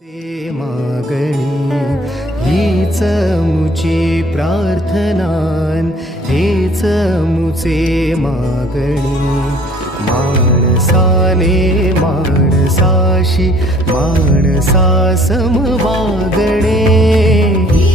ते मागणी हीच मुची प्रार्थनान, हेच मुचे मागणी. माणसाने माणसाशी माणसा सम वागणे.